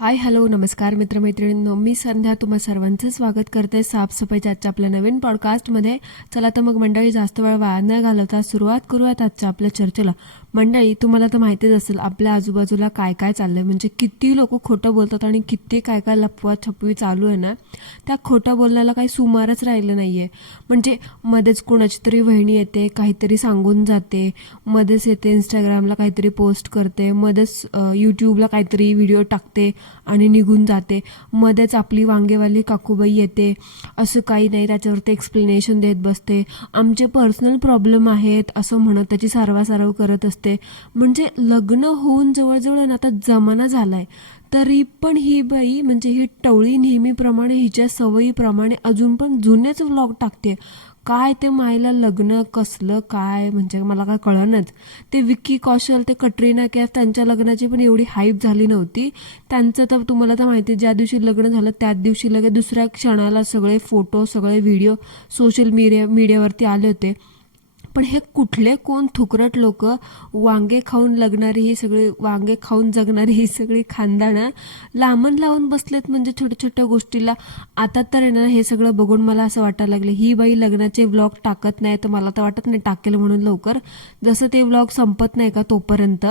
Hi hello नमस्कार मित्रमैत्रिणींनो, मी संध्या तुम्हा सर्वांचं स्वागत करते साफसफाईच्या आजच्या आपल्या नवीन पॉडकास्टमध्ये. चला तर मग मंडळी, जास्त वेळ वाया न घालवता सुरुवात करूयात आजच्या आपल्या चर्चेला. मंडळी, तुम्हाला तर माहितीच असेल आपल्या आजूबाजूला काय काय चाललंय, म्हणजे किती लोक खोटं बोलतात आणि किती काय काय लपवा छपवी चालू आहे ना. त्या खोटं बोलण्याला काही सुमारच राहिलं नाहीये. म्हणजे मध्येच कोणाची तरी वहिनी येते, काहीतरी सांगून जाते, मध्येच येते इंस्टाग्रामला काहीतरी पोस्ट करते, मध्येच यूट्यूबला काहीतरी व्हिडिओ टाकते आणि निघून जाते, मध्येच आपली वांगेवाली काकूबाई येते, असं काही नाही त्याच्यावरती एक्सप्लेनेशन देत बसते, आमचे पर्सनल प्रॉब्लेम आहेत असं म्हणत त्याची सारवासारव करत असते. म्हणजे लग्न होऊन जवळजवळ ना आता जमाना झालाय, तरी पण ही बाई म्हणजे ही टवळी नेहमीप्रमाणे हिच्या सवयीप्रमाणे अजून पण जुनेच व्लॉग टाकते. काय ते मायला लग्न कसलं काय, म्हणजे मला काय कळणच. ते विक्की कौशल, ते कटरीना कैफ, त्यांच्या लग्नाची पण एवढी हाईप झाली नव्हती. त्यांचं तर तुम्हाला तर माहिती, ज्या दिवशी लग्न झालं त्याच दिवशी लगेच दुसऱ्या क्षणाला सगळे फोटो सगळे व्हिडिओ सोशल मीडियावरती आले होते. पण हे कुठले कोण थुकरट लोक, वांगे खाऊन लग्नारी ही सगळी, वांगे खाऊन जगणारी ही सगळी खानदाणं लांबण लावून बसलेत म्हणजे छोट्या छोट्या गोष्टीला. आता तर आहे ना, हे सगळं बघून मला असं वाटायला लागलं, ही बाई लग्नाचे व्लॉग टाकत नाही तर मला तर वाटत नाही टाकेल म्हणून लवकर. जसं ते व्लॉग संपत नाही का तोपर्यंत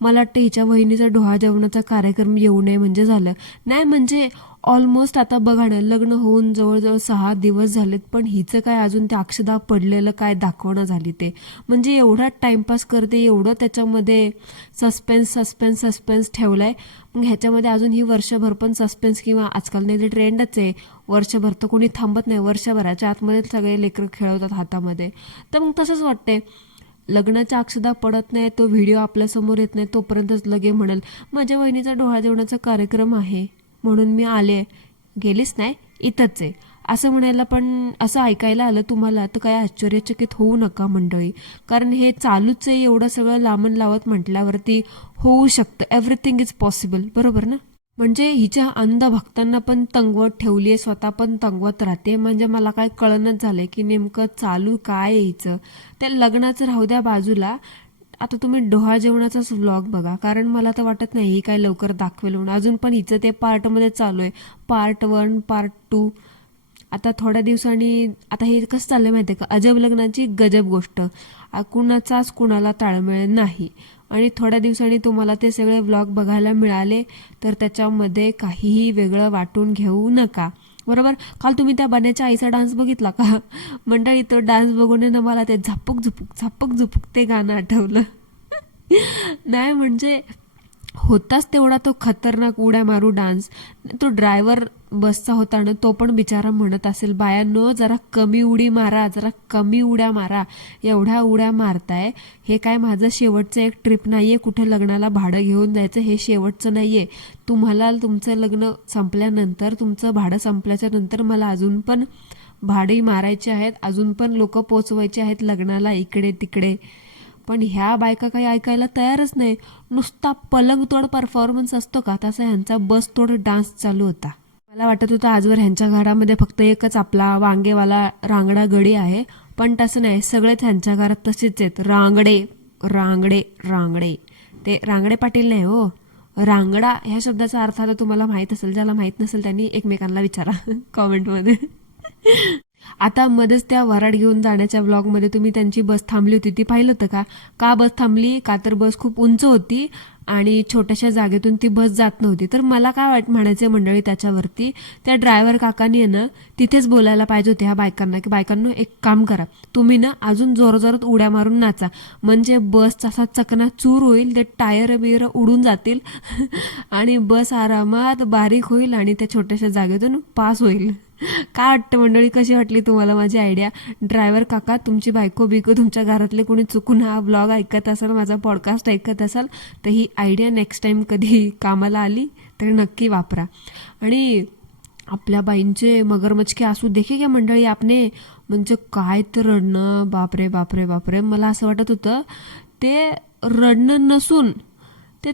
मला वाटतं हिच्या वहिनीचा डोहा जेवणाचा कार्यक्रम येऊ नये म्हणजे झालं. नाही म्हणजे ऑलमोस्ट आता बघा ना, लग्न होऊन जवळजवळ 6 दिवस झालेत, पण हिचं काय अजून ते अक्षदा पडलेलं काय दाखवणं झाली ते. म्हणजे एवढा टाइमपास करते, एवढं त्याच्यामध्ये सस्पेन्स सस्पेन्स सस्पेन्स ठेवलाय. मग ह्याच्यामध्ये अजून ही वर्षभर पण सस्पेन्स, किंवा आजकाल नाही ते ट्रेंडच आहे, वर्षभर तर कोणी थांबत नाही, वर्षभराच्या आतमध्ये सगळे लेकरं खेळवतात हातामध्ये. तर मग तसंच वाटतंय, लग्नाच्या अक्षदा पडत नाही, तो व्हिडिओ आपल्यासमोर येत नाही तोपर्यंतच लगे म्हणेल माझ्या वहिनीचा डोहाळ जेवणाचा कार्यक्रम आहे म्हणून मी आले, गेलीच नाही, इथंच आहे असं म्हणायला. पण असं ऐकायला आलं तुम्हाला तर काय आश्चर्यचकित होऊ नका मंडळी, कारण हे चालूच आहे. एवढं सगळं लांबण लावत म्हटल्यावरती होऊ शकतं, एव्हरीथिंग इज पॉसिबल, बरोबर ना. म्हणजे हिच्या अंध भक्तांना पण तंगवत ठेवली आहे, स्वतः पण तंगवत राहते. म्हणजे मला काय कळणच झालंय की नेमकं चालू काय हिचं. ते लग्नाचं राहू द्या बाजूला, आता तुम्ही डोहाळ जेवणाचाच व्लॉग बघा, कारण मला तर वाटत नाही ही काय लवकर दाखवेल म्हणून. अजून पण हिचं ते पार्टमध्ये चालू आहे, पार्ट 1 पार्ट 2. आता थोड्या दिवसांनी आता हे कसं चाललंय माहिती आहे का, अजब लग्नाची गजब गोष्ट, कुणाचाच कुणाला ताळमेळ नाही. आणि थोड्या दिवसांनी तुम्हाला ते सगळे व्लॉग बघायला मिळाले तर त्याच्यामध्ये काहीही वेगळं वाटून घेऊ नका, बरोबर. काल तुम्ही त्या बन्याच्या आईचा डान्स बघितला का मंडळी? तो डान्स बघून ना मला ते झापक झुपुक झापक झुपुक ते गाणं आठवलं. नाही म्हणजे होताच तेवढा तो खतरनाक उड्या मारू डान्स. तो ड्रायव्हर बसचा होता ना, तो पण बिचारा म्हणत असेल बायांनो जरा कमी उडी मारा, जरा कमी उड्या मारा, एवढ्या उड्या मारताय, हे काय माझं शेवटचं एक ट्रिप नाहीये, कुठे लग्नाला भाडं घेऊन जायचं हे शेवटचं नाहीये. तुम्हाला तुमचं लग्न संपल्यानंतर, तुमचं भाडं संपल्याच्या नंतर मला अजून पण भाडे मारायचे आहेत, अजून पण लोक पोचवायचे आहेत लग्नाला इकडे तिकडे. पण ह्या बायका काही ऐकायला तयारच नाही. नुसता पलंगतोड परफॉर्मन्स असतो का, तसा ह्यांचा बसतोड डान्स चालू होता. मला वाटत होतं आजवर ह्यांच्या घरामध्ये फक्त एकच आपला वांगेवाला रांगडा गडी आहे, पण तसं नाही, सगळेच ह्यांच्या घरात तसेच आहेत, रांगडे रांगडे रांगडे. ते रांगडे पाटील नाही हो, रांगडा ह्या शब्दाचा अर्थ आता तुम्हाला माहित असेल, ज्याला माहित नसेल त्यांनी एकमेकांना विचारा कॉमेंटमध्ये. आता मध्येच त्या वराड घेऊन जाण्याच्या व्लॉगमध्ये तुम्ही त्यांची बस थांबली होती ती पाहिलं होतं का? का बस थांबली? का तर बस खूप उंच होती आणि छोट्याशा जागेतून ती बस जात नव्हती. तर मला काय म्हणायचं मंडळी त्याच्यावरती, त्या ड्रायव्हर काकांनी आहे ना तिथेच बोलायला पाहिजे होते ह्या बायकांना, की बायकांनो एक काम करा, तुम्ही ना अजून जोरजोरात उड्या मारून नाचा, म्हणजे बस असा चकना चूर होईल, ते टायर बियर उडून जातील आणि बस आरामात बारीक होईल आणि त्या छोट्याशा जागेतून पास होईल. काय वाटतं मंडळी, कशी वाटली तुम्हाला माझी आयडिया? ड्रायव्हर काका, तुमची बायको बिको, तुमच्या घरातले कोणी चुकून हा ब्लॉग ऐकत असाल, माझा पॉडकास्ट ऐकत असाल, तर ही आयडिया नेक्स्ट टाइम कधी कामाला आली तर नक्की वापरा. आणि आपल्या बाईंचे मगरमच्छ आसू देखे क्या मंडळी आपने, म्हणजे काय तर रडणं, बापरे बापरे बापरे. मला असं वाटत होतं ते रडणं नसून ते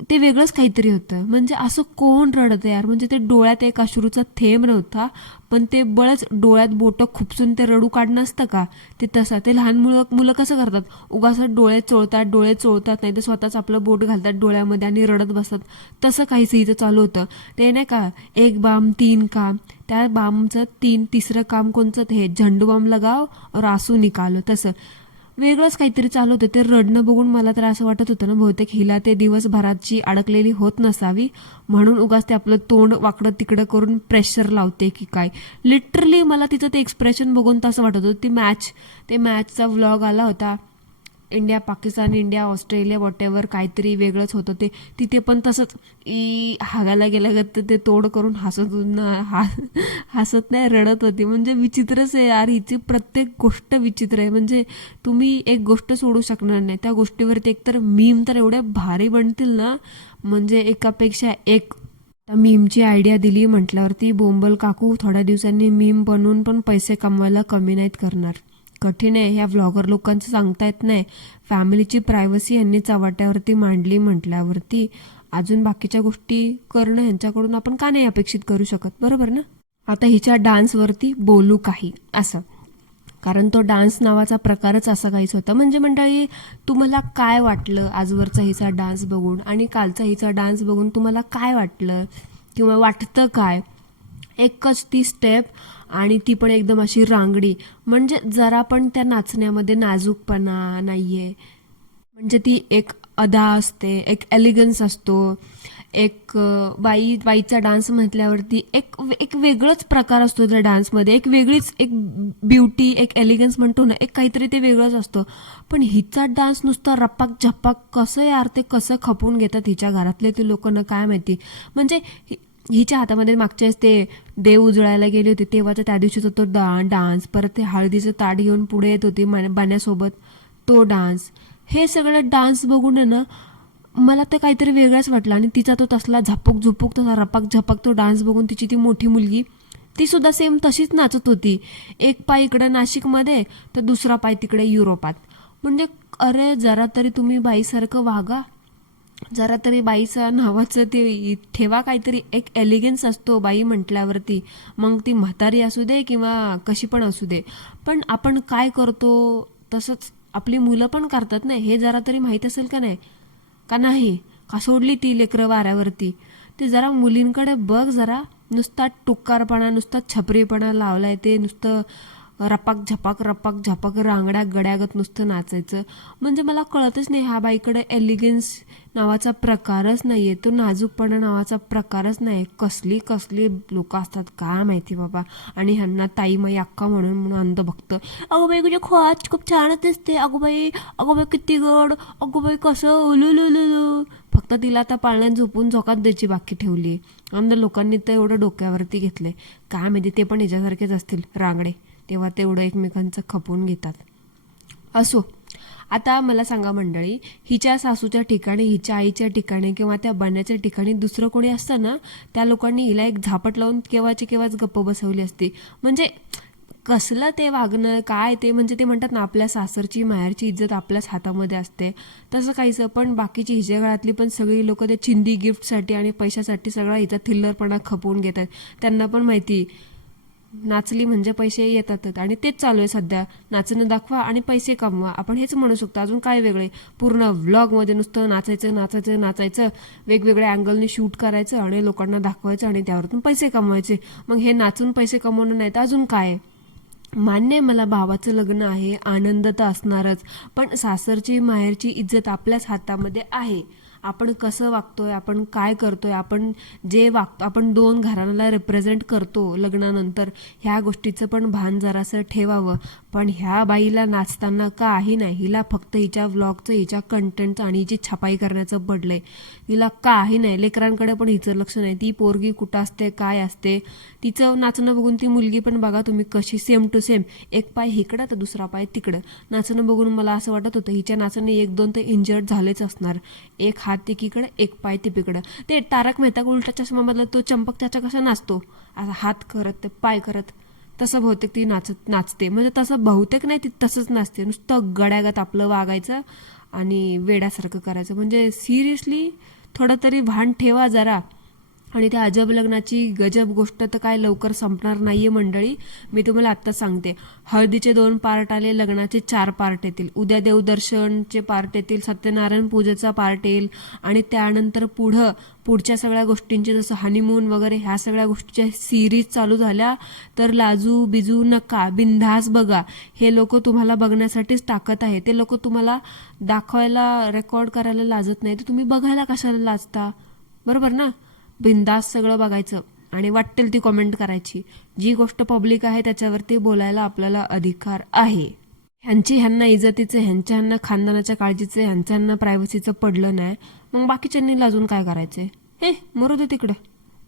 ते वेगळंच काहीतरी होतं. म्हणजे असं कोण रडतं यार, म्हणजे ते डोळ्यात एक अश्रूचा थेंब नव्हता, पण ते बळच डोळ्यात बोटं खुपसून ते रडू काढणं असतं का, ते तसं. ते लहान मुलं मुलं कसं करतात, उगाच डोळे चोळतात, नाही तर स्वतःच आपलं बोट घालतात डोळ्यामध्ये आणि रडत बसतात. तसं काहीच इथं चालू होतं. ते नाही का, एक बाम तीन काम, त्या बामचं तिसरं काम कोणचं, ते झंडू बाम लगाव और आंसू निकालो, तसं वेगळंच काहीतरी चालू होतं. ते रडणं बघून मला तर असं वाटत होतं ना, बहुतेक हिला ते दिवसभराची अडकलेली होत नसावी, म्हणून उगाच ते आपलं तोंड वाकडं तिकडं करून प्रेशर लावते की काय. लिटरली मला तिचं ते एक्सप्रेशन बघून तसं वाटत होतं. ते मॅचचा व्लॉग आला होता, India Pakistan, India Australia, what ever, काहीतरी वेगळंच होतं ते. तिथे पण तसंच हागायला गेलं ते तोड करून हसत नाही, रडत होती. म्हणजे विचित्रच आहे यार, हिची प्रत्येक गोष्ट विचित्र आहे. म्हणजे तुम्ही एक गोष्ट सोडू शकणार नाही त्या गोष्टीवरती. एकतर मीम तर एवढ्या भारी बनतील ना, म्हणजे एकापेक्षा एक. मीमची आयडिया दिली म्हटल्यावरती बोंबल काकू थोड्या दिवसांनी मीम बनवून पण पैसे कमवायला कमी नाहीत करणार. कठीण आहे, ह्या व्लॉगर लोकांचं सांगता येत नाही. फॅमिलीची प्रायव्हसी यांनी चव्हाट्यावरती मांडली म्हटल्यावरती अजून बाकीच्या गोष्टी करणं ह्यांच्याकडून आपण का नाही अपेक्षित करू शकत, बरोबर ना. आता हिच्या डान्सवरती बोलू काही असं, कारण तो डान्स नावाचा प्रकारच असा काहीच होता. म्हणजे मंडळी, तुम्हाला काय वाटलं आजवरचा हिचा डान्स बघून आणि कालचा हिचा डान्स बघून तुम्हाला काय वाटलं किंवा वाटतं काय. एकच ती स्टेप आणि ती पण एकदम अशी रांगडी, म्हणजे जरा पण त्या नाचण्यामध्ये नाजूकपणा नाहीये. म्हणजे ती एक अदा असते, एक एलिगन्स असतो, एक बाईचा डान्स म्हटल्यावरती एक एक वेगळंच प्रकार असतो त्या डान्समध्ये. एक वेगळीच एक ब्युटी, एक एलिगन्स म्हणतो ना, एक काहीतरी ते वेगळंच असतं. पण हिचा डान्स नुसता रप्पाक झप्पाक, कसं यार ते कसं खपून घेतात हिच्या घरातले ते लोक ना, काय माहिती. म्हणजे हिच्या हातामध्ये मागच्या वेळेस ते देव उजळायला गेले होते तेव्हाचा त्या दिवशीचा तो डान्स, परत ते हळदीचं ताट घेऊन पुढे येत होती बाण्यासोबत, तो डान्स. हे सगळं डान्स बघून ना मला तर काहीतरी वेगळाच वाटलं. आणि तिचा तो तसला झापूक झुपूक, तसा रपाक झपाक तो डान्स बघून तिची ती मोठी मुलगी ती सुद्धा सेम तशीच नाचत होती. एक पाय इकडे नाशिकमध्ये तर दुसरा पाय तिकडे युरोपात. म्हणजे अरे जरा तरी तुम्ही बाईसारखं वागा, जरा तरी बाईचं नावाचं ते ठेवा काहीतरी. एक एलिगन्स असतो बाई म्हटल्यावरती, मग ती म्हातारी असू दे किंवा कशी पण असू दे. पण आपण काय करतो तसंच आपली मुलं पण करतात ना, हे जरा तरी माहीत असेल का नाही. का नाही, का सोडली ती लेकरं वाऱ्यावरती. ते जरा मुलींकडे बघ जरा, नुसता टुक्कारपणा, नुसता छपरीपणा लावलाय. ते नुसतं रपाक झपाक रांगड्या गड्यागत नुसतं नाचायचं. म्हणजे मला कळतच नाही, ह्या बाईकडे एलिगन्स नावाचा प्रकारच नाहीये, तो नाजूकपणा नावाचा प्रकारच नाही. कसली कसली लोक असतात काय माहिती बाबा. आणि ह्यांना ताई माई अक्का म्हणून अंधभक्त. अगो बाई तुझ्या खोच खूप छानच दिसते, अगो बाई किती गड, अगो बाई कसं उलुलुलुलु. फक्त तिला आता पाळण्यात झोपून झोकात द्यायची बाकी ठेवली. आमच्या लोकांनी तर एवढं डोक्यावरती घेतलंय काय माहिती. ते पण याच्यासारखेच असतील रांगडे, तेव्हा तेवढं एकमेकांचं खपून घेतात. असो, आता मला सांगा मंडळी, हिच्या सासूच्या ठिकाणी, हिच्या आईच्या ठिकाणी किंवा त्या बन्याच्या ठिकाणी दुसरं कोणी असतं ना, त्या लोकांनी हिला एक झापट लावून केव्हाच गप्प बसवली असती. म्हणजे कसलं ते वागणं काय ते. म्हणजे ते म्हणतात ना, आपल्या सासरची माहेरची इज्जत आपल्याच हातामध्ये असते, तसं काहीच. पण बाकीची हिच्या काळातली पण सगळी लोक त्या चिंदी गिफ्टसाठी आणि पैशासाठी सगळा हिचा थिल्लरपणा खपवून घेतात. त्यांना पण माहिती नाचली म्हणजे पैसे येतातच, आणि तेच चालू आहे सध्या. नाचणं दाखवा आणि पैसे कमवा, आपण हेच म्हणू शकतो. अजून काय वेगळे. पूर्ण व्लॉगमध्ये नुसतं नाचायचं, वेगवेगळ्या अँगलने शूट करायचं आणि लोकांना दाखवायचं आणि त्यावरतून पैसे कमवायचे. मग हे नाचून पैसे कमवणं नाही तर अजून काय. मान्य आहे मला, भावाचं लग्न आहे, आनंद तर असणारच, पण सासरची माहेरची इज्जत आपल्याच हातामध्ये आहे. आपण कसं वागतोय, आपण काय करतोय, आपण जे वागतो, आपण दोन घराण्याला रिप्रेझेंट करतो लग्नानंतर, ह्या गोष्टीचं पण भान जरासं ठेवावं. पण ह्या बाईला नाचताना काही नाही, हिला फक्त हिच्या व्लॉगचं, हिच्या कंटेंटचं आणि हिची छपाई करण्याचं पडलंय. हिला काही नाही, लेकरांकडे पण हिचं लक्ष नाही. ती पोरगी कुठं असते काय असते, तिचं नाचणं बघून ती मुलगी पण बघा तुम्ही कशी सेम टू सेम, एक पाय इकडं तर दुसरा पाय तिकडं. नाचणं बघून मला असं वाटत होतं हिच्या नाचणे एक दोन तर इंजर्ड झालेच असणार. एक हात एकीकडे, एक पाय तिकडं. ते तारक मेहता का उलटा चष्मामधला तो चंपक त्याच्या कसा नाचतो, असा हात करत पाय करत, तसं बहुतेक ती नाचते. म्हणजे तसं बहुतेक नाही, ती तसंच नाचते. नुसतं गड्यागत आपलं वागायचं आणि वेड्यासारखं करायचं. म्हणजे सिरियसली थोडं तरी भान ठेवा जरा. आणि त्या अजब लग्नाची गजब गोष्ट तर काय लवकर संपणार नाहीये मंडळी. मी तुम्हाला आत्ता सांगते, हळदीचे 2 पार्ट आले, लग्नाचे 4 पार्ट येतील, उद्या देवदर्शनचे पार्ट येतील, सत्यनारायण पूजेचा पार्ट येईल, आणि त्यानंतर पुढच्या सगळ्या गोष्टींचे जसं हनीमून वगैरे ह्या सगळ्या गोष्टीच्या सिरीज चालू झाल्या. तर लाजू बिजू नका, बिंदास बघा. हे लोक तुम्हाला बघण्यासाठीच टाकत आहे. ते लोक तुम्हाला दाखवायला, रेकॉर्ड करायला लाजत नाही, तर तुम्ही बघायला कशाला लाजता? बरोबर ना? बिंदास सगळं बघायचं आणि वाटेल ती कॉमेंट करायची. जी गोष्ट पब्लिक आहे त्याच्यावरती बोलायला आपल्याला अधिकार आहे. ह्यांना इज्जतीचं, ह्यांना खानदानाच्या काळजीचं, ह्यांना प्रायव्हसीचं पडलं नाही, मग बाकीच्यांनी लाजून काय करायचंय? हे मरू दे तिकडं,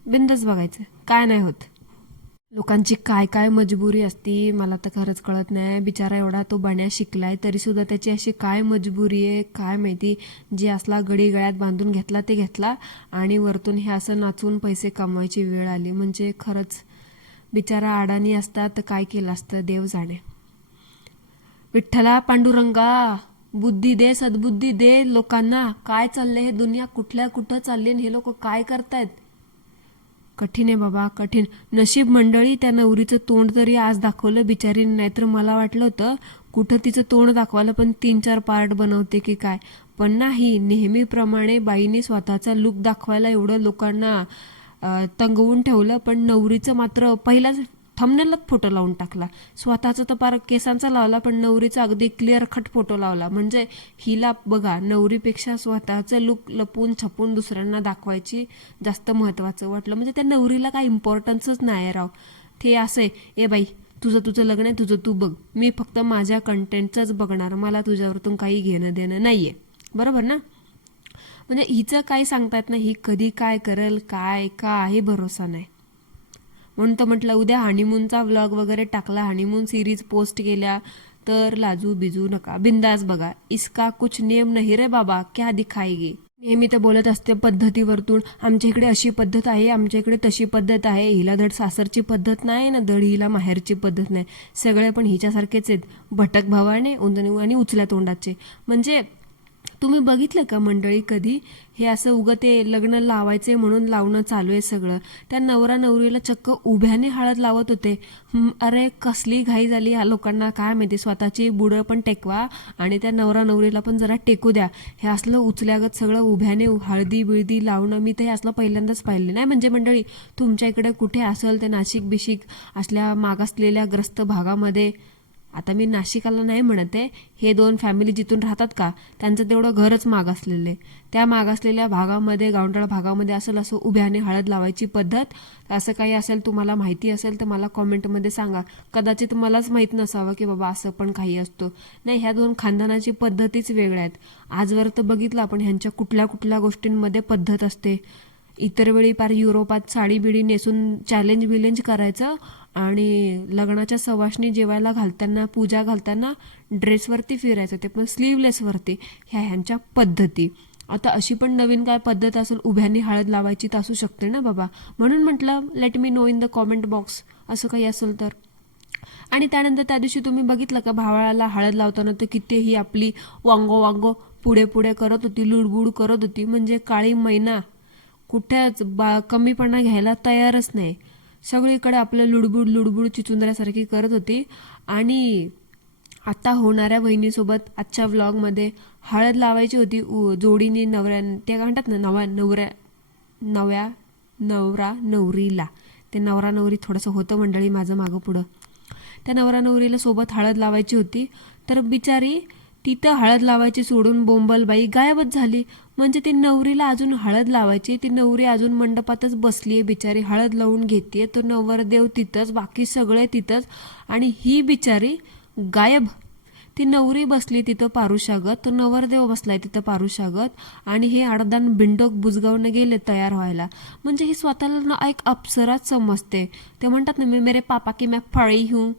बिंदास बघायचं, काय नाही होत. लोकांची काय काय मजबुरी असती मला तर खरंच कळत नाही. बिचारा एवढा तो बण्या शिकलाय तरी सुद्धा त्याची अशी काय मजबुरी आहे काय माहिती. जे असला गडी गळ्यात बांधून घेतला ते घेतला, आणि वरतून हे असं नाचून पैसे कमवायची वेळ आली. म्हणजे खरंच बिचारा अडाणी असता तर काय केलं असतं देव जाणे. विठ्ठला पांडुरंगा, बुद्धी दे, सद्बुद्धी दे लोकांना. काय चाललंय हे दुनिया, कुठं चालली, हे लोक काय करतायत? कठीण आहे बाबा, कठीण. नशीब मंडळी त्या नवरीचं तोंड तरी आज दाखवलं बिचारीने, नाहीतर मला वाटलं होतं कुठं तिचं तोंड दाखवायला पण 3-4 पार्ट बनवते की काय. पण नाही, नेहमीप्रमाणे बाईने स्वतःचा लुक दाखवायला एवढं लोकांना तंगवून ठेवलं. पण नवरीचं मात्र पहिलाच थंबनेलच फोटो लावून टाकला. स्वतःचा तर पार केसांचा लावला, पण नवरीचा अगदी क्लिअर कट फोटो लावला. म्हणजे हिला बघा, नवरीपेक्षा स्वतःचं लुक लपून छपून दुसऱ्यांना दाखवायची जास्त महत्वाचं वाटलं. म्हणजे त्या नवरीला काय इम्पॉर्टन्सच नाही राव. ते असं ए बाई, तुझं लग्न आहे, तुझं तू बघ, मी फक्त माझ्या कंटेंटच बघणार, मला तुझ्यावरतून काही घेणं देणं नाहीये. बरोबर ना? म्हणजे हिचं काय सांगतात ना, ही कधी काय करेल काय काही भरोसा नाही. म्हणून तर म्हटलं उद्या हनीमूनचा व्लॉग वगैरे टाकला, हनीमून सिरीज पोस्ट केल्या, तर लाजू बिजू नका, बिंदास बघा. इसका कुछ नियम नाही रे बाबा, क्या दिखाएगी. नेहमी तर बोलत असते पद्धतीवरतून, आमच्या इकडे अशी पद्धत आहे, आमच्या इकडे तशी पद्धत आहे. हिला धड सासरची पद्धत नाही ना, धड हिला माहेरची पद्धत नाही. सगळे पण हिच्यासारखेच आहेत, भटक भावाने आणि उचल्या तोंडाचे. म्हणजे तुम्ही बघितलं का मंडळी कधी हे असं उगं ते लग्न लावायचे म्हणून लावणं चालू आहे सगळं. त्या नवरा नवरीला चक्क उभ्याने हळद लावत होते. अरे कसली घाई झाली ह्या लोकांना काय माहिती. स्वतःची बुडं पण टेकवा आणि त्या नवरा नवरीला पण जरा टेकू द्या. हे असलं उचल्यागत सगळं उभ्याने हळदी बिळदी लावणं मी तर हे असलं पहिल्यांदाच पाहिलं नाही. म्हणजे मंडळी तुमच्या इकडे कुठे असेल ते नाशिक बिशिक असल्या मागासलेल्या ग्रस्त भागामध्ये, आता मी नाशिकाला नाही म्हणत आहे, हे 2 फॅमिली जिथून राहतात का त्यांचं तेवढं घरच मागासलेलं आहे. त्या मागासलेल्या भागामध्ये, गावंढळ भागामध्ये असेल असं उभ्याने हळद लावायची पद्धत. असं काही असेल, तुम्हाला माहिती असेल तर मला कॉमेंटमध्ये सांगा. कदाचित मलाच माहीत नसावं की बाबा असं पण काही असतो. नाही, ह्या 2 खानदानाची पद्धतीच वेगळ्या आहेत. आजवर तर बघितलं आपण ह्यांच्या कुठल्या कुठल्या गोष्टींमध्ये पद्धत असते. इतर वेळी पार युरोपात साडी बिडी नेसून चॅलेंज बिलेंज करायचं, आणि लग्नाच्या सवाष्णी जेवायला घालताना, पूजा घालताना ड्रेसवरती फिरायचं, ते पण स्लीवलेसवरती. ह्यांच्या पद्धती. आता अशी पण नवीन काय पद्धत असेल उभ्यांनी हळद लावायची तर असू शकते ना बाबा. म्हणून म्हटलं let me know in the comment box असं काही असेल तर. आणि त्यानंतर त्या दिवशी तुम्ही बघितलं का भावाला हळद लावताना तर कितीही आपली वांगो पुढे पुढे करत होती, लुडबुड करत होती. म्हणजे काळी मैना कुठेच कमीपणा घ्यायला तयारच नाही. सगळीकडे आपलं लुडबुड चिचुंदऱ्यासारखी करत होती. आणि आता होणाऱ्या बहिणीसोबत आजच्या व्लॉगमध्ये हळद लावायची होती जोडीने ते म्हणतात ना नवरा नवरीला. ते नवरा नवरी थोडंसं होतं मंडळी माझं मागं पुढं. त्या नवरा नवरीला सोबत हळद लावायची होती, तर बिचारी तिथं हळद लावायची सोडून बोंबलबाई गायबच झाली. म्हणजे ती नवरीला अजून हळद लावायची, ती नवरी अजून मंडपातच बसलीये बिचारी, हळद लावून घेतेय. तो नवरदेव तिथंच, बाकी सगळे तिथंच, आणि ही बिचारी गायब. ती नवरी बसली तिथं पारुशागत, तो नवरदेव बसलाय तिथं पारुशागत, आणि हे अडदान बिंडोक बुजगावनं गेले तयार व्हायला. म्हणजे ही स्वतःला ना एक अप्सराच समजते. ते म्हणतात ना, मेरे पापा की मैं फळी हूं,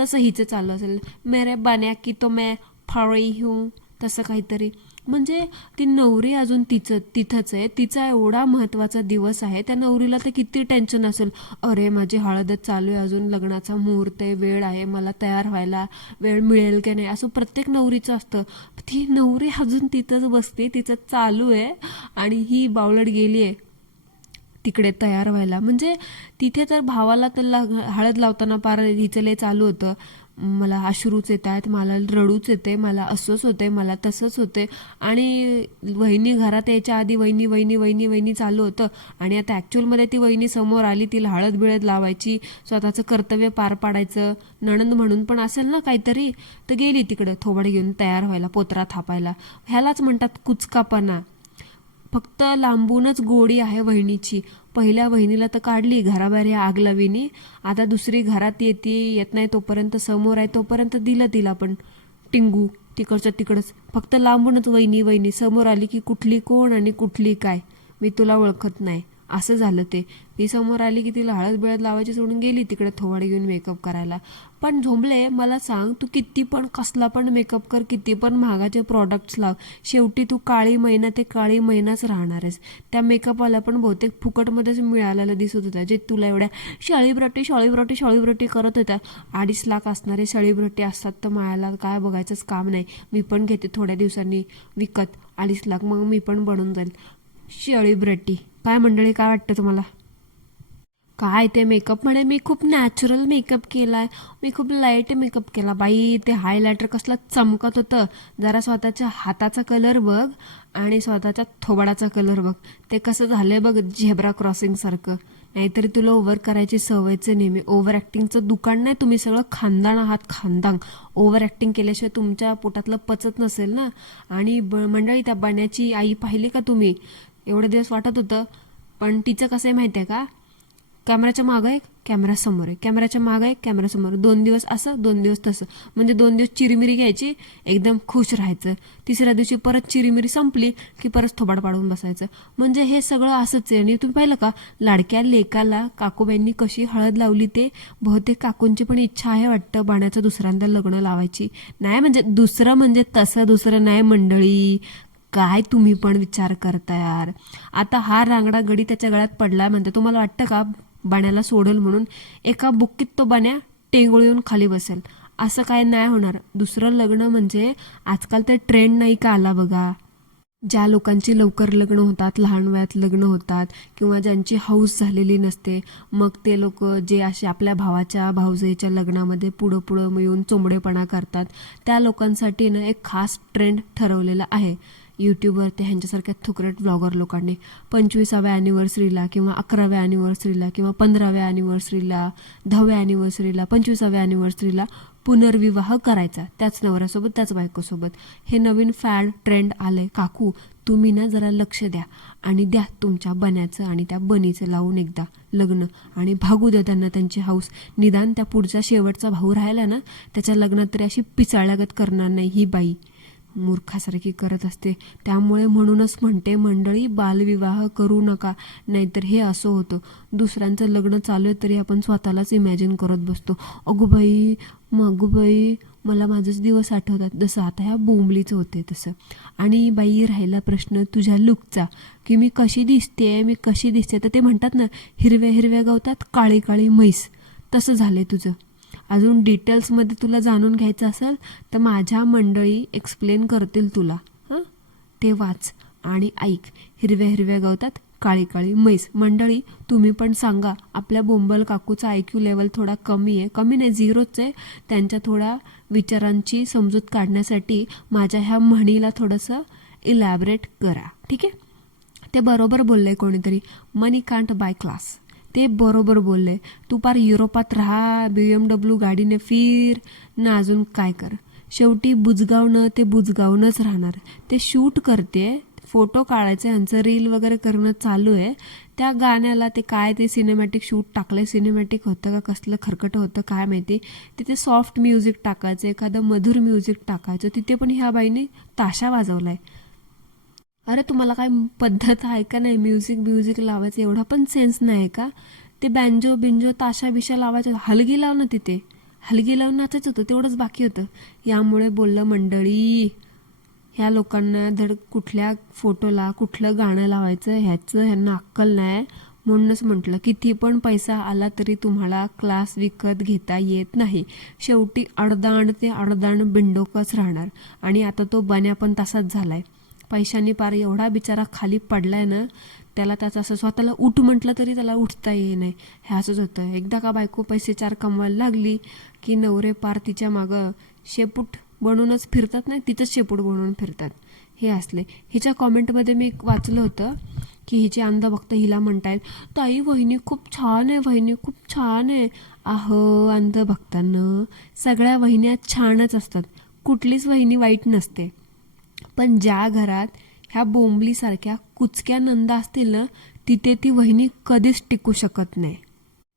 तसं हिचं चाललं असेल. मेरे बन्या की तो मैं फळी हूं, तसं काहीतरी. म्हणजे ती नवरी अजून तिथंच आहे, तिचा एवढा महत्त्वाचा दिवस आहे, त्या नवरीला तर किती टेन्शन असेल. अरे माझी हळदच चालू आहे, अजून लग्नाचा मुहूर्त आहे, वेळ आहे, मला तयार व्हायला वेळ मिळेल की नाही, असं प्रत्येक नवरीचं असतं. ती नवरी अजून तिथंच बसते, तिचं चालू आहे आणि ही बावळट गेली आहे तिकडे तयार व्हायला. म्हणजे तिथे तर भावाला तर हळद लावताना पार हिचं लय चालू होतं, मला अश्रूच येत आहेत, मला रडूच येते, मला असंच होते, मला तसंच होते. आणि वहिनी घरात यायच्या आधी वहिनी वहिनी वहिनी वहिनी चालू होतं, आणि आता ॲक्च्युअलमध्ये ती वहिनी समोर आली, तिला हळद बिळद लावायची, स्वतःचं कर्तव्य पार पाडायचं, नणंद म्हणून पण असेल ना काहीतरी, तर गेली तिकडं थोबाड घेऊन तयार व्हायला, पोतरा थापायला. ह्यालाच म्हणतात कुचकापणा. फक्त लांबूनच गोडी आहे वहिनीची. पहिल्या वहिनीला तर काढली घराबाहेर आग लावीनी, आता दुसरी घरात येत नाही तोपर्यंत, समोर आहे तोपर्यंत दिलं तिला पण टिंगू तिकडच्या तिकडच. फक्त लांबूनच वहिनी वहिनी, समोर आली की कुठली कोण आणि कुठली काय, मी तुला ओळखत नाही, असं झालं ते. ती समोर आली की तिला हळद बिळद लावायची सोडून गेली तिकडे थोबाड घेऊन मेकअप करायला. पण झोंबले, मला सांग, तू किती पण कसला पण मेकअप कर, किती पण महागाचे प्रॉडक्ट्स लाव, शेवटी तू काळी मैना ते काळी मैनाच राहणार आहेस. त्या मेकअपवाल्या पण बहुतेक फुकटमध्येच मिळालेलं दिसत होत्या, जे तुला एवढ्या शळीब्रटी करत होत्या. 2.5 लाख असणारे शळीब्रटी असतात तर मायाला काय बघायचंच काम नाही. मी पण घेते थोड्या दिवसांनी विकत 2.5 लाख, मग मी पण बनून जाईल शळीब्रटी. काय मंडळी, काय वाटतं तुम्हाला? काय ते मेकअप म्हणे, मी खूप नॅचरल मेकअप केलाय, मी खूप लाईट मेकअप केला. बाई, ते हायलायटर कसलं चमकत होतं. जरा स्वतःच्या हाताचा कलर बघ आणि स्वतःच्या थोबाडाचा कलर बघ, ते कसं झालंय बघ, झेब्रा क्रॉसिंग सारखं. नाहीतरी तुला ओव्हर करायची सवयचं नेहमी. ओव्हर ॲक्टिंगचं दुकान नाही, तुम्ही सगळं खानदान आहात, खानदान. ओव्हर ॲक्टिंग केल्याशिवाय तुमच्या पोटातलं पचत नसेल ना. आणि मंडळी, त्या बन्याची आई पाहिली का तुम्ही? एवढे दिवस वाटत होतं, पण तिचं कसं आहे माहिती आहे का, कॅमेराच्या मागं आहे, कॅमेरा समोर आहे, कॅमेराच्या मागं आहे, कॅमेरा समोर, 2 दिवस असं 2 दिवस तसं. म्हणजे 2 दिवस चिरीमिरी घ्यायची, एकदम खुश राहायचं, तिसऱ्या दिवशी परत चिरीमिरी संपली की परत थोबाड पाडून बसायचं. म्हणजे हे सगळं असंच आहे. आणि तुम्ही पाहिलं का, लाडक्या लेकाला काकूबाईंनी कशी हळद लावली, ते बहुतेक काकूंची पण इच्छा आहे वाटतं बाण्याचं दुसऱ्यांदा लग्न लावायची. नाही म्हणजे दुसरं म्हणजे तसं दुसरं नाही मंडळी, काय तुम्ही पण विचार करता यार. आता हा रांगडा गडी त्याच्या गळ्यात पडला म्हणते, तुम्हाला वाटतं का बाण्याला सोडेल म्हणून? एका बुक्कीत तो बाण्या टेंगुळ येऊन खाली बसेल, असं काय नाही होणार. दुसरं लग्न म्हणजे आजकाल ते ट्रेंड नाही का आला बघा, ज्या लोकांची लवकर लग्न होतात, लहान वयात लग्न होतात, किंवा ज्यांची हौस झालेली नसते, मग ते लोक जे असे आपल्या भावाच्या भाऊजाईच्या लग्नामध्ये पुढं पुढं येऊन चोंबडेपणा करतात, त्या लोकांसाठी ना एक खास ट्रेंड ठरवलेला आहे यूट्यूबवरती ह्यांच्यासारख्या थुकरट ब्लॉगर लोकांनी. 25व्या ॲनिव्हर्सरीला किंवा 11व्या ॲनिव्हर्सरीला किंवा 15व्या ॲनिव्हर्सरीला, 10व्या ॲनिव्हर्सरीला, 25व्या ॲनिव्हर्सरीला पुनर्विवाह करायचा, त्याच नवऱ्यासोबत, त्याच बायकोसोबत. हे नवीन फॅड ट्रेंड आलंय. काकू, तुम्ही ना जरा लक्ष द्या आणि द्या तुमच्या बन्याचं आणि त्या बनीचं लावून एकदा लग्न, आणि भागू द्या त्यांना त्यांची हौस. निदान त्या पुढचा शेवटचा भाऊ राहिला ना, त्याच्या लग्नात तरी अशी पिचाळ्यागत करणार नाही ही बाई, मूर्खासारखी करत असते. त्यामुळे म्हणूनच म्हणते मंडळी, बालविवाह करू नका, नाहीतर हे असं होतं, दुसऱ्यांचं लग्न चालू आहे तरी आपण स्वतःलाच इमॅजिन करत बसतो. अगो बाई, मला माझेच दिवस आठवतात, जसं आता ह्या बोंबलीचं होते तसं. आणि बाई, राहिला प्रश्न तुझ्या लुकचा, की मी कशी दिसते, तर ते म्हणतात ना, हिरव्या हिरव्या गवतात काळी काळी म्हैस, तसं झालंय तुझं. अजून डिटेल्समध्ये तुला जाणून घ्यायचं असेल तर माझ्या मंडळी एक्सप्लेन करतील तुला, हां, ते वाच आणि ऐक. हिरव्या हिरव्या गवतात काळी काळी म्हैस. मंडळी, तुम्ही पण सांगा, आपल्या बोंबल काकूचा IQ लेवल थोडा कमी आहे, कमी नाही, 0च आहे. त्यांच्या थोड्या विचारांची समजूत काढण्यासाठी माझ्या ह्या म्हणीला थोडंसं इलॅबरेट करा, ठीक आहे? ते बरोबर बोललंय कोणीतरी, मनी कांट बाय क्लास, ते बरोबर बोलले. तू पार युरोपात राहा, BMW गाडीने फिर ना, अजून काय कर, शेवटी बुजगावणं ते बुजगावणंच राहणार. ते शूट करते, फोटो काढायचे, ह्यांचं रील वगैरे करणं चालू आहे. त्या गाण्याला ते काय, ते सिनेमॅटिक शूट टाकलंय, सिनेमॅटिक होतं का कसलं खरकट होतं काय माहिती, तिथे सॉफ्ट म्युझिक टाकायचं, एखादं मधुर म्युझिक टाकायचं, तिथे पण ह्या बाईने ताशा वाजवलाय. अरे तुम्हाला काय पद्धत आहे का नाही, म्युझिक लावायचं एवढा पण सेन्स नाही का? ते बँजो बिंजो ताशा बिशा लावायचं, हलगी लाव ना, तिथे हलगी लावून नाचायचं होतं, तेवढंच बाकी होतं. यामुळे बोललं मंडळी, ह्या लोकांना धड कुठल्या फोटोला कुठलं गाणं लावायचं ह्याचं ह्यांना अक्कल नाही. म्हणूनच म्हटलं किती पण पैसा आला तरी तुम्हाला क्लास विकत घेता येत नाही. शेवटी अडदाण ते अडदाण बिंडोकच राहणार. आणि आता तो बन्या पण तसाच झालाय. पैशाने पार एवढा बिचारा खाली पडलाय ना, त्याला त्याचं असं स्वतःला उठ म्हटलं तरी त्याला उठता येई नाही. हे असंच होतं. एकदा का बायको पैसे 4 कमवायला लागली की नवरे पार तिच्या मागं शेपूट बनवूनच फिरतात, नाही तिचंच शेपूट बनवून फिरतात. हे असले. हिच्या कॉमेंटमध्ये मी वाचलं होतं की हिचे अंधभक्त हिला म्हणतायत, ताई वहिनी खूप छान आहे, वहिनी खूप छान आहे. अहो अंधभक्तांना सगळ्या वहिन्या छानच असतात, कुठलीच वहिनी वाईट नसते. पण ज्या घरात ह्या बोंबलीसारख्या कुचक्या नंदा असतील ना, तिथे ती वहिनी कधीच टिकू शकत नाही.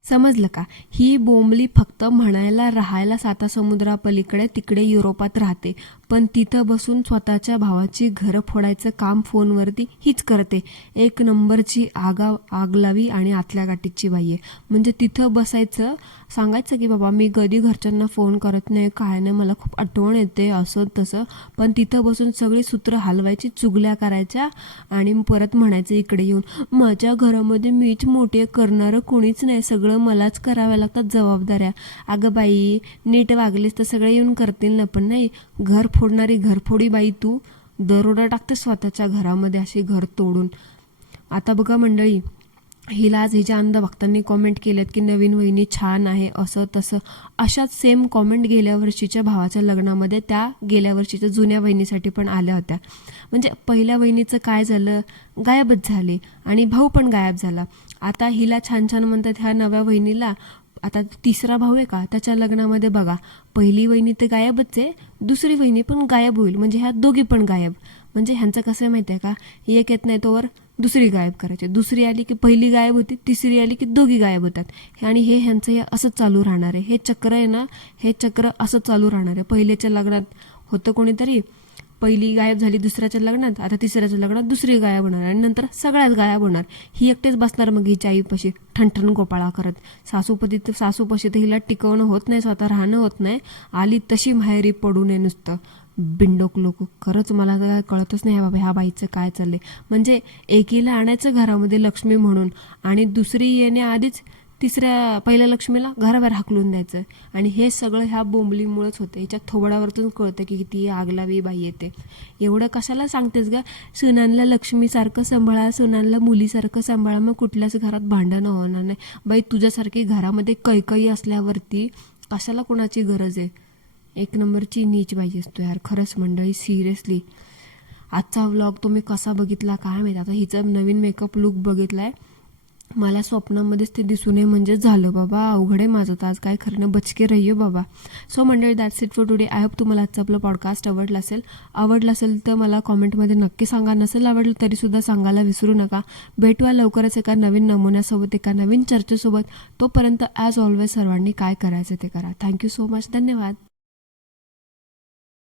समजलं का? ही बोंबली फक्त म्हणायला राहायला सातासमुद्रापलीकडे तिकडे युरोपात राहते, पण तिथं बसून स्वतःच्या भावाची घरं फोडायचं काम फोनवरती हीच करते. 1 नंबरची आगलावी आणि आतल्या गाठीची बाई आहे. म्हणजे तिथं बसायचं, सांगायचं की बाबा मी कधी घरच्यांना फोन करत नाही, काय नाही, मला खूप आठवण येते, असं तसं. पण तिथं बसून सगळी सूत्र हलवायची, चुगल्या करायच्या आणि परत म्हणायचं इकडे येऊन, माझ्या घरामध्ये मीच मोठे, करणारं कोणीच नाही, सगळं मलाच कराव्या लागतात जबाबदाऱ्या. अगं बाई, नीट वागलीस तर सगळे येऊन करतील ना, पण नाही. घर फोडणारी घरफोडी बाई तू. दरोडा टाकते स्वतःच्या घरामध्ये अशी घर तोडून. आता बघा मंडळी, हिला आज हिच्या अंधभक्तांनी कॉमेंट केलेत की नवीन वहिनी छान आहे, असं तसं. अशाच सेम कॉमेंट गेल्या वर्षीच्या भावाच्या लग्नामध्ये त्या गेल्या वर्षीच्या जुन्या वहिनीसाठी पण आल्या होत्या. म्हणजे पहिल्या वहिनीचं काय झालं, गायबच झाले आणि भाऊ पण गायब झाला. आता हिला छान छान म्हणतात ह्या नव्या वहिनीला. आता 3रा भाऊ आहे का, त्याच्या लग्नामध्ये बघा, पहिली वहिनी तर गायबच आहे, दुसरी वहिनी पण गायब होईल. म्हणजे ह्या दोघी पण गायब. म्हणजे ह्यांचं कसं आहे माहिती आहे का, एक येत नाही तोवर दुसरी गायब करायची, दुसरी आली की पहिली गायब होती, तिसरी आली की दोघी गायब होतात. आणि हे ह्यांचं हे असंच चालू राहणार आहे. हे चक्र आहे ना, हे चक्र असं चालू राहणार आहे. पहिल्याच्या लग्नात होतं कोणीतरी, पहिली गायब झाली दुसऱ्याच्या लग्नात, आता तिसऱ्याच्या लग्नात दुसरी गायब होणार आणि नंतर सगळ्याच गायब होणार. ही एकटेच बसणार मग हिच्या आईपाशी ठणठण गोपाळा करत. सासूपाशी तर हिला टिकवणं होत नाही, स्वतः राहणं होत नाही, आली तशी माहेरी पडू नये नुसतं. बिंडोक लोक. खरंच मला तर काय कळतच नाही बाबा ह्या बाईचं काय चाललंय. म्हणजे एकीला आणायचं घरामध्ये लक्ष्मी म्हणून आणि दुसरी येण्याआधीच पहिल्या लक्ष्मीला घराबाहेर हाकलून द्यायचं. आणि हे सगळं ह्या बोंबलीमुळेच होतं. हिच्या थोबडावरतून कळतं की किती आगलावी बाई येते. एवढं कशाला सांगतेस ग, सुनांना लक्ष्मीसारखं सांभाळा, सुनांना मुलीसारखं सांभाळा, मग कुठल्याच घरात भांडणं होणार नाही. बाई तुझ्यासारखी घरामध्ये कैकई असल्यावरती कशाला कोणाची गरज आहे. 1 नंबरची नीच बाई असतो यार, खरंच मंडळी, सिरियसली. आजचा व्लॉग तुम्ही कसा बघितला काय माहीत. आता हिचं नवीन मेकअप लुक बघितलाय, मला स्वप्नामध्येच ते दिसू नये म्हणजे झालं बाबा. अवघड आहे माझं तर आज, काय खरं बचके रहियो बाबा. सो मंडळी, that's it for today. I hope तुम्हाला आजचं आपलं पॉडकास्ट आवडलं असेल तर मला कॉमेंटमध्ये नक्की सांगा. नसेल आवडलं तरीसुद्धा सांगायला विसरू नका. भेटूया लवकरच एका नवीन नमुन्यासोबत, एका नवीन चर्चेसोबत. तोपर्यंत ॲज ऑलवेज सर्वांनी काय करायचं ते करा. Thank you so much. धन्यवाद.